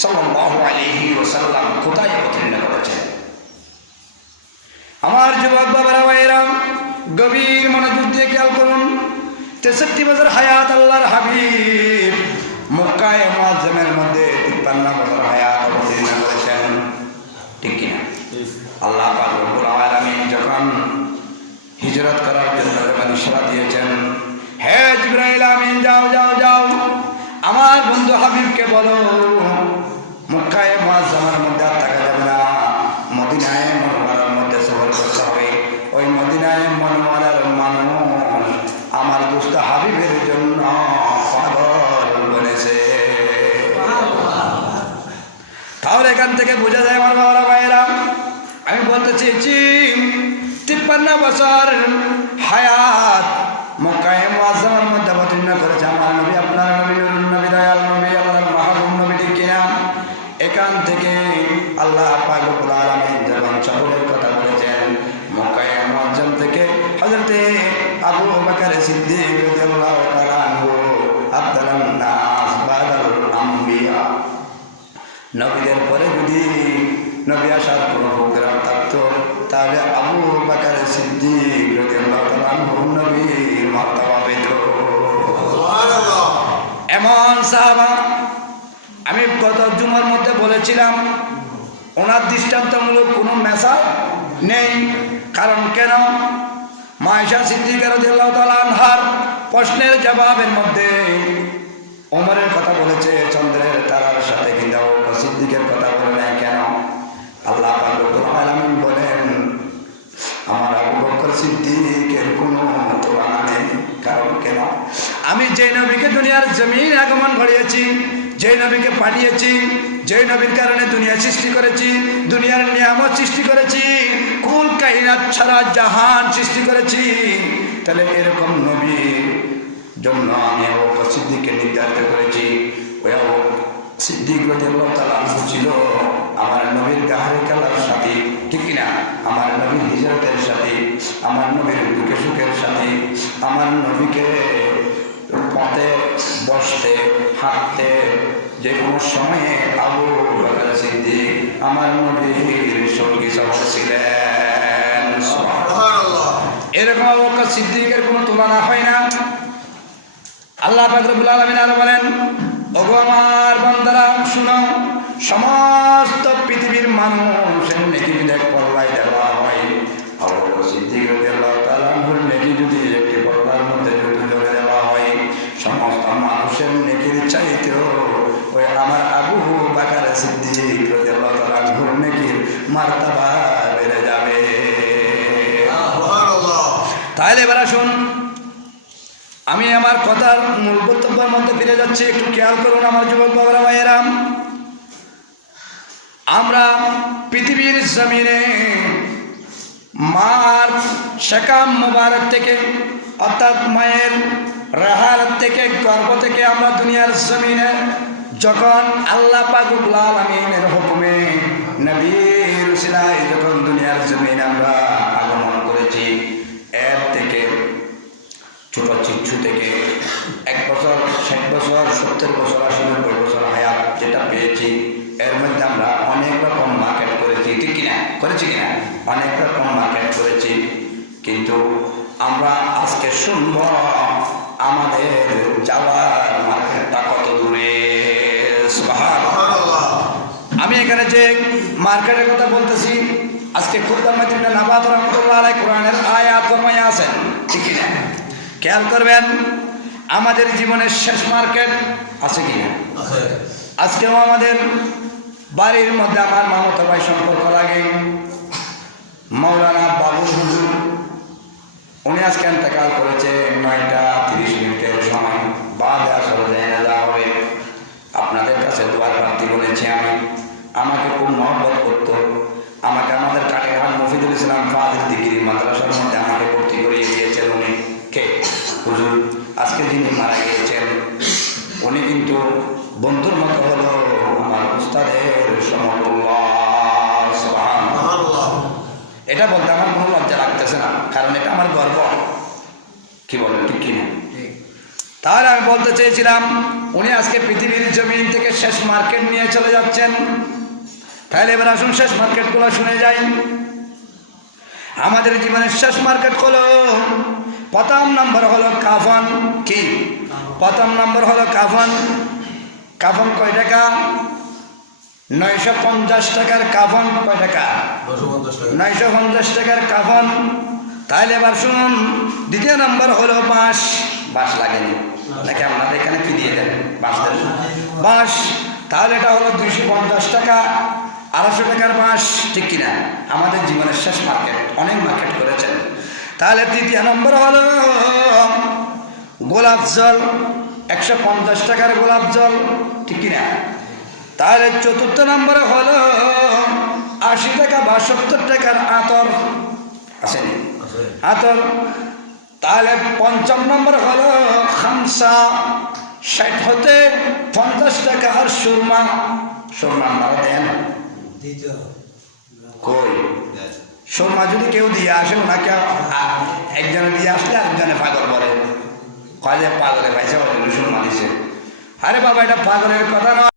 সাল্লাল্লাহু আলাইহি ওয়াসাল্লাম কোথায় অবতীর্ণ করেছেন? আমার যুবক বাবারা, ভাইয়েরা, গভীর মনোযোগ দিয়ে খেয়াল করুন, তেষট্টি বছর হায়াত আল্লাহর হাবিব মক্কায় মুআজ্জামের মধ্যে তিপ্পান্ন বছর হায়াত অবতীর্ণ করেছেন। ঠিক কিনা? আল্লাহ পাক রব্বুল আলামিন যখন হিজরত করার জন্য যখন ইশারা দিয়েছেন, হে জিবরাইল আমিন, যাও যাও যাও। আমার বন্ধু হাবিবকে বলো, মক্কায় মুআজ্জামের মধ্যে আর থাকা যাবে না। মদিনায় মনোয়ারার মধ্যে সফর করতে হবে। ওই মদিনায় মনোয়ারার মানুষ আমার দুস্থ হাবিবের জন্য পাগল বলেছে। তাহলে এখান থেকে বোঝা যায় আমার বাবারা, ভাইয়েরা, আমি বলতে চেয়েছি, তিপ্পান্ন বছর হায়াত মক্কায় মুআজ্জামের মধ্যে অবতীর্ণ করেছে আমার নবী আপনার নবী নুরুন নবী দয়াল নবী আল্লাহর মাহবুব নবী ঠিক কিনা এখান থেকে আল্লাহ পাক রব্বুল আলামিন যখন সফরের কথা বলেছেন মক্কায় মুআজ্জাম থেকে হযরতে আবু বকর সিদ্দিক নবীদের পরে যদি নবী আসার কোনো প্রোগ্রাম থাকতো তাহলে আবু বাকার সিদ্দিক নবীর মর্তবা পেত। এমন সাহাবা আমি গত জুমার মধ্যে বলেছিলাম, ওনার দৃষ্টান্তমূলক কোনো মেসা নেই। কারণ কেন? মায়েশা সিদ্দিকা রাদিয়াল্লাহু তাআলা আনহার প্রশ্নের জবাবের মধ্যে ওমরের কথা বলেছে, চন্দ্রের তারার সাথে কিন্তু সিদ্দিকের কথা বলে না কেন? আল্লাহ বলেন, আমার আবু বকর সিদ্দিকের কোনো তুলনা নেই। কারণ কেন? আমি যে নবীকে দুনিয়ার জমিন আগমন ঘটিয়েছি যে নবীকে পাঠিয়েছি যে নবীর কারণে দুনিয়া সৃষ্টি করেছি, দুনিয়ার নিয়ামত সৃষ্টি করেছি, কুল কাহিনাত ছাড়া জাহান সৃষ্টি করেছি। তাহলে এরকম নবীর জন্য আমি আবু বকর সিদ্দিককে নির্ধারিত করেছি। ওই আনহু ছিল আমার নবীর গাহারে কালার সাথে, ঠিক কিনা? আমার নবীর হিজরতের সাথে, আমার নবীর দুঃখে সুখের সাথে, আমার নবীকে পথে বসতে, হাঁটতে যে কোনো সময়ে আবু বকর সিদ্দিক আমার নবীর সঙ্গী সফর ছিলেন এরকম আবু বকর সিদ্দিকের কোনো তুলনা হয় না। আল্লাহ ফাকরুল আলমিন আরও বলেন ওগো আমার বান্দারা শুনো সমস্ত পৃথিবীর মানুষের নেকি যদি এক পল্লায় দেওয়া হয় আবু বকর সিদ্দিক রাদিয়াল্লাহু তাআলা নেকি যদি একটি পল্লার মধ্যে যদি ধরে দেওয়া হয় সমস্ত মানুষের নেকির চাইতেও ওই আমার আবু বাকার সিদ্দিক নেকির মার্তাবা বেড়ে যাবে। তাহলে এবার আসুন আমি আমার কথার মূল বক্তব্যের মধ্যে ফিরে যাচ্ছি। একটু খেয়াল করুন আমার যুবক বাবারা ভাইয়েরা। আমরা পৃথিবীর জমিনে মার শেকাম মোবারক থেকে অর্থাৎ মায়ের রাহার থেকে গর্ভ থেকে আমরা দুনিয়ার জমিনে যখন আল্লাহ পাকুল আলমিনের হুকুমে নবীর উসিলায় যখন দুনিয়ার জমিনে আমরা আগমন করেছি, এর থেকে ছোট চিচ্ছু থেকে এক বছর, ষাট বছর, সত্তর বছর, আশি নব্বই বছর হায়াত যেটা পেয়েছি, এর মধ্যে আমরা অনেক রকম মার্কেট করেছি। ঠিক কিনা? করেছি কিনা? অনেক রকম মার্কেট করেছি। কিন্তু আমরা আজকে শুনব মার্কেটের কথা বলতেছি আজকে খুদ্দার মাদিনা নাবাদ রহমতুল্লাহ আলাই কোরআনের আয়াত কমায় আছেন ঠিক না খেয়াল করবেন আমাদের জীবনের শেষ মার্কেট আছে কি না আজকেও আমাদের বাড়ির মধ্যে আমার মামতা ভাই সম্পর্ক লাগে। মৌলানা বাবুল হুজুর উনি আজকে ইন্তেকাল করেছে নয়টা তিরিশ মিনিটের সময় বাদে আসলে দেওয়া হবে। আপনাদের কাছে দোয়ার প্রার্থী বলেছি আমি। আমাকে খুব মহব্বত করতো। আমাকে আমাদের কাটেঘাট মফিদুল ইসলাম ফাজিল দিকির মাদ্রাসার মধ্যে আমাকে ভর্তি করিয়ে দিয়েছেন উনি। কে? হুজুর আজকে যিনি মারা গিয়েছেন, উনি কিন্তু বন্ধুর মতো হলো আমার উস্তাদের। এটা বলতে আমার কোনো লজ্জা লাগতেছে না, কারণ এটা আমার গর্ব। কি বলেন, ঠিক কিনা তাহলে আমি বলতে চেয়েছিলাম, উনি আজকে পৃথিবীর জমিন থেকে শেষ মার্কেট নিয়ে চলে যাচ্ছেন। তাহলে এবার আসুন শেষ মার্কেটগুলো শুনে যাই। আমাদের জীবনের শেষ মার্কেট হলো প্রথম নম্বর হলো কাফন। কি? প্রথম নম্বর হলো কাফন। কাফন কয় টাকা? নয়শো পঞ্চাশ টাকার কাফন কয় টাকা? নয়শো পঞ্চাশ টাকার কাফন। তাহলে এবার শুনুন দ্বিতীয় নম্বর হলো বাঁশ। বাঁশ লাগেনি। নাকি আপনাদের এখানে কি দিয়ে দেন? বাঁশ দেন। বাঁশ। তাহলে এটা হলো দুইশো পঞ্চাশ টাকা। আড়াইশো টাকার বাঁশ, ঠিক কিনা? আমাদের জীবনের শেষ মার্কেট অনেক মার্কেট করেছেন। তাহলে তৃতীয় নম্বর হলো, গোলাপ জল, একশো পঞ্চাশ টাকার গোলাপ জল, ঠিক কিনা? তাহলে চতুর্থ নম্বরে হলো, আশি টাকা বা সত্তর টাকার আতর। আসেনি। আছে আতর। তাহলে পঞ্চম নম্বর হল, খামসা, ষাট হতে পঞ্চাশ টাকা আর সুরমা। সুরমা আপনারা দেন। কই? সোমা যদি কেউ দিয়ে আসে ওনাকে একজনে দিয়ে আসলে আরেকজনে পাগল বলে। কয়ে যে পাগলে পাইছে বলে সুরমা দিছে আরে বাবা এটা পাগলের কথা নয়।